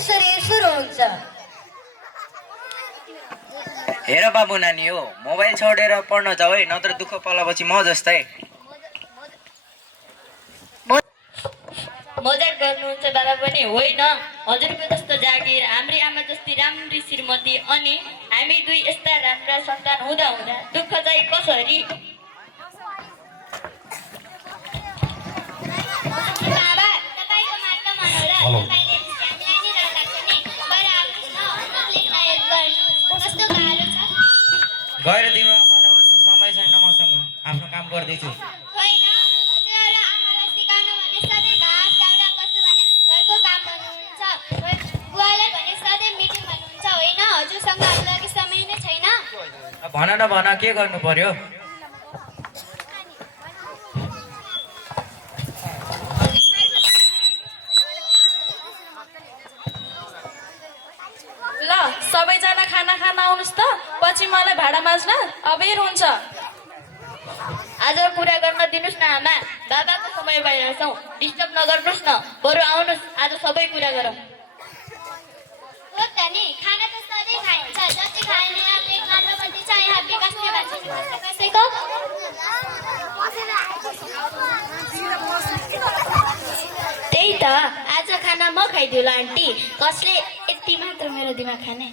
यसरी सुरु हुन्छ। हेर बाबु नानी हो, मोबाइल छोडेर पढ्न जाऊ है, नत्र दुःख पलापछि म जस्तै। मजाक गर्नुहुन्छ बाबा पनि होइन। हजुरको जस्तो जागिर, हाम्री आमा जस्ती राम्री श्रीमती अनि हामी दुई यस्ता राम्रा सन्तान हुँदा हुँदा दुःख चाहिँ कसरी? बाबा तपाईको मात्र मनोरा तपाईले हामीलाई नि डर लाग्छ नि। पर आउनुस् न लेख्न हेल्प गर्नु कस्तो गाह्रो छ। गएर तिम्रो आमालाई भन्न समय छैन मसँग, आफ्नो काम गर्दैछु। होइन हजुरहरु आमालाई सिकाउनु भने सधैँ घाँस दाउरा पशु भने घरको काम गर्नुहुन्छ। बुवालाई भने सधैँ मिटिङ भन्नुहुन्छ होइन। हजुरसँग हाम्रो लागि समय नै छैन। भन न भन, के गर्नु पर्यो? ल सबैजना खाना खान आउनुहोस् त, पछि मलाई भाडा माझ्न अबेर हुन्छ। आज कुरा गर्न दिनुस् न आमा, बाबाको समय भइरहेछौँ, डिस्टर्ब नगर्नुहोस् न। बरु आउनुहोस् आज सबै कुरा गरौँ। हो त नि, खाना त सधैँ खाइन्छ। जति खाए नि पेट मात्रपट्टि चाहिँ यहाँ विकासले भन्छ कसैको। त्यही त, आज खाना म खाइदिउँला आन्टी। कसले यति मात्र मेरो दिमाग खाने?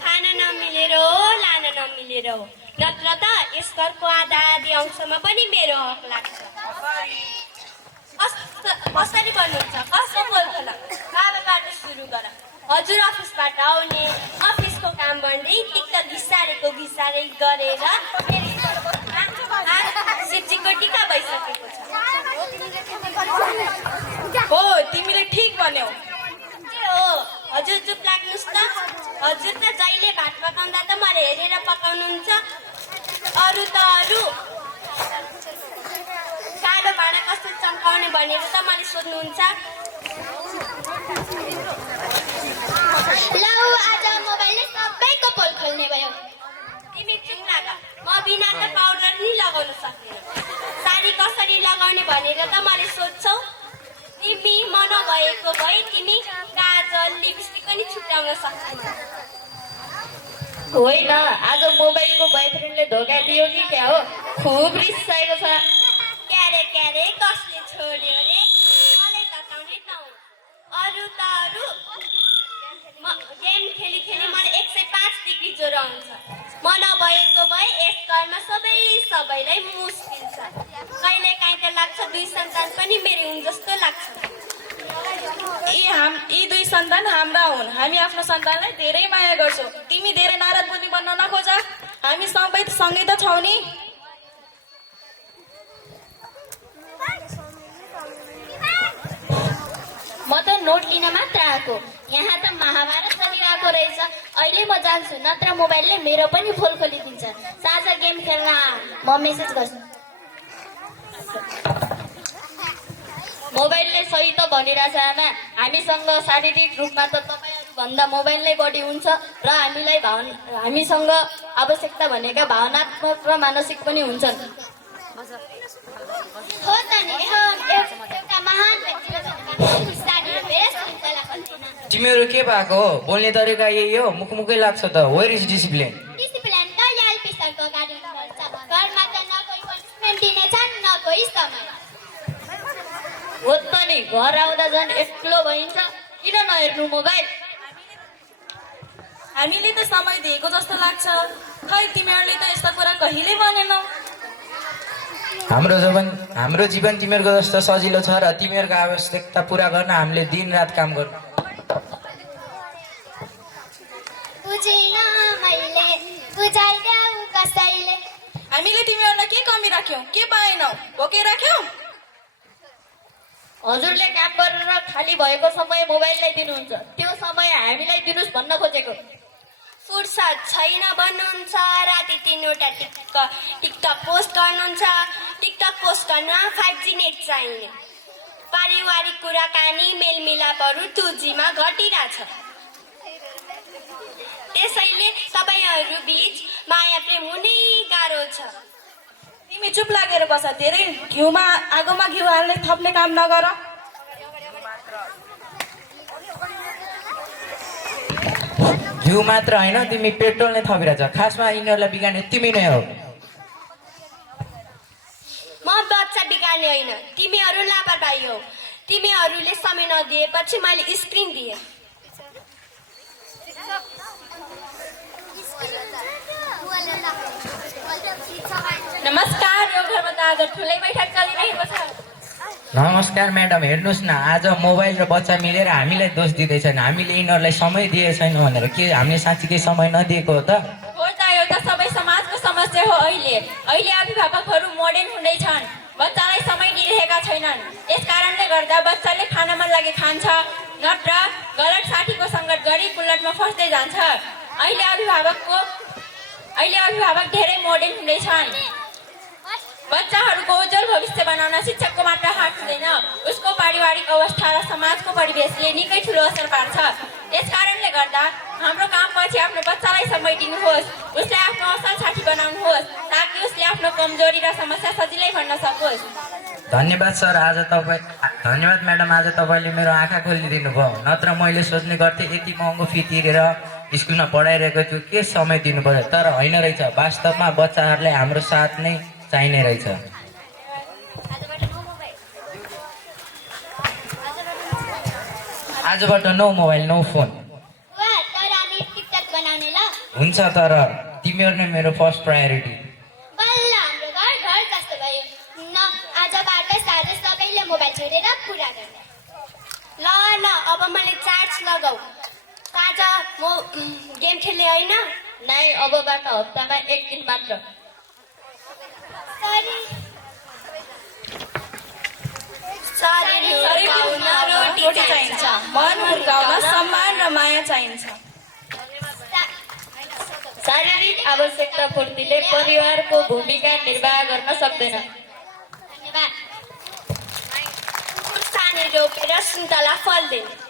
खाना नमिलेर हो, लान नमिलेर हो, नत्र त यस घरको आधा आधी अंशमा पनि मेरो हक लाग्छ। कसरी भन्नुहुन्छ? कसो बोल्दैन? बाबाबाट सुरु गर। हजुर अफिसबाट आउने, अफिसको काम भन्दै टिक्क घिसारे गरेर शिवजीको टिका भइसकेको छ। हो तिमीले ठिक भन्यौ। के हो हजुर चुप लाग्नुहोस् त। हजुर त जहिले भात पकाउँदा त मलाई हेरेर पकाउनुहुन्छ। अरू त अरू कालो भाँडा कसरी चम्काउने भनेर त मलाई सोध्नुहुन्छ। लौ आज मोबाइलले सबैको पोल खोल्ने भयो। तिमी चुप लाग, म बिना त पाउडर नि लगाउन सक्दिनँ। साडी कसरी लगाउने भनेर त मलाई सोध्छौ। तिमी म नभएको भए तिमी काजल लिपस्टिक पनि छुट्याउन सक्छौ। होइन, आज मोबाइलको बोयफ्रेन्डले धोका दियो कि क्या हो? खुब रिसाएको छ। क्यारे कसले छोड्यो रे? मलाई तताउने न हो। अरू त अरू गेम खेली मलाई 105 डिग्री ज्वरो आउँछ। म नभएको भए यस घरमा सबैलाई मुस्किल छ। कहिले काहीँ त लाग्छ दुई सन्तान पनि मेरो हुन् जस्तो लाग्छ। यी दुई सन्तान हाम्रा हुन्। हामी आफ्नो सन्तानलाई धेरै माया गर्छौँ। तिमी धेरै नाराज बोली बन्न नखोज, हामी सबै सँगै त छौँ नि। म त नोट लिन मात्र आएको। यहाँ त महाभारत चलिरहेको रहेछ। अहिले म जान्छु, नत्र मोबाइलले मेरो पनि फोल खोलिदिन्छ। साँझ गेम खेल्न म मेसेज गर्छु। मोबाइलले सही त भनिरहेछ आमा। हामीसँग शारीरिक रूपमा त तपाईँहरू भन्दा मोबाइल नै बढी हुन्छ र हामीसँग आवश्यकता भनेका भावनात्मक र मानसिक पनि हुन्छन्। हो त नि, एउटा महान व्यक्तिले साडी बेस चिन्तला गर्दैन। तिमीहरू के भएको हो? बोल्ने तरिका यही हो? मुखै लाग्छ त। Where is discipline? डिसिप्लिन त याल पिस्तलको गाडी गर्छ। घरमा त न कोही पनिसमेन्ट दिने छन् न कोही समय। हो त नि, घर आउँदा झन् एक्लो भइन्छ। किन नहेर्नु मोबाइल? हामीले त समय दिएको जस्तो लाग्छ। खै तिमीहरूले त यस्ता कुरा कहिले भनेनौ। हाम्रो जीवन तिमीहरूको जस्तो सजिलो छ र तिमीहरूको आवश्यकता पुरा गर्न हामीले दिन रात काम गर्नु। बुझिन मैले, बुझाइदेऊ कसैले। हामीले तिमीहरूलाई के कमी राख्यौ? के पाएनौ? भोकै राख्यौ? हजुरले काम गरेर खाली भएको समय मोबाइललाई दिनुहुन्छ, त्यो समय हामीलाई दिनुहोस् भन्न खोजेको। फुर्सद छैन भन्नुहुन्छ। राति 3वटा टिकटक पोस्ट गर्नुहुन्छ। टिकटक पोस्ट गर्न 5G नेट चाहिने। पारिवारिक कुराकानी मेलमिलापहरू 2G मा घटिरहेछ। त्यसैले तपाईँहरू बीच माया प्रेम हुनै गाह्रो छ। तिमी चुप लागेर बस। धेरै आगोमा घिउ हाल्ने थप्ने काम नगर। घिउ मात्र होइन तिमी पेट्रोल नै थपिरहेछ खासमा यिनीहरूलाई बिगार्ने तिमी नै हो म बच्चा बिगार्ने होइन तिमीहरू लापरवाही हो तिमीहरूले समय नदिएपछि मैले स्क्रिन दिएँ नमस्कार यो घरमा त आज ठुलै बैठक चलिरहेको छ नमस्कार म्याडम हेर्नुहोस् न आज मोबाइल र बच्चा मिलेर हामीलाई दोष दिँदैछन् हामीले यिनीहरूलाई समय दिए छैन भनेर के हामीले साँच्चीकै समय नदिएको हो त हो त यो त सबै समाजको समस्या हो अहिले अभिभावकहरू मोडर्न हुँदैछन् बच्चालाई समय दिइरहेका छैनन् यस कारणले गर्दा बच्चाले खान मन लागे खान्छ नत्र गलत साथीको सङ्गत गरी कुलटमा फस्दै जान्छ अहिले अभिभावक धेरै मोडर्न हुँदैछन् बच्चाहरूको उज्जवल भविष्य बनाउन शिक्षकको मात्र हात हुँदैन उसको पारिवारिक अवस्था र समाजको परिवेशले निकै ठुलो असर पार्छ यस कारणले गर्दा हाम्रो कामपछि आफ्नो बच्चालाई समय दिनुहोस् उसलाई आफ्नो असल साथी बनाउनुहोस् ताकि उसले आफ्नो कमजोरी र समस्या सजिलै भन्न सकोस् धन्यवाद सर धन्यवाद म्याडम आज तपाईँले मेरो आँखा खोलिदिनु भयो नत्र मैले सोच्ने गर्थेँ यति महँगो फी तिरेर स्कुलमा पढाइरहेको छु के समय दिनु पर्यो तर होइन रहेछ वास्तवमा बच्चाहरूलाई हाम्रो साथ नै चाहिने रहेछ आजबाट नो मोबाइल नो फोन तर हामी टिकटक बनाउने ल हुन्छ तर तिमीहरू नै मेरो फर्स्ट प्रायोरिटी बल्ल हाम्रो घर घर कस्तो भयो न आजबाट साँझ सबैले मोबाइल छोडेर कुरा गर्ने ल अब मैले चार्ज लगाऊ आज म गेम खेल्ने होइन नाइ अबबाट हप्तामा 1 दिन मात्र शरीर हुर्काउन रोटी चाहिन्छ मन हुर्काउन सम्मान र माया चाहिन्छ शारीरिक आवश्यकता पूर्तिले परिवारको भूमिका निर्वाह गर्न सक्दैन धन्यवाद सानी रोपेर सुन्तला फल दिने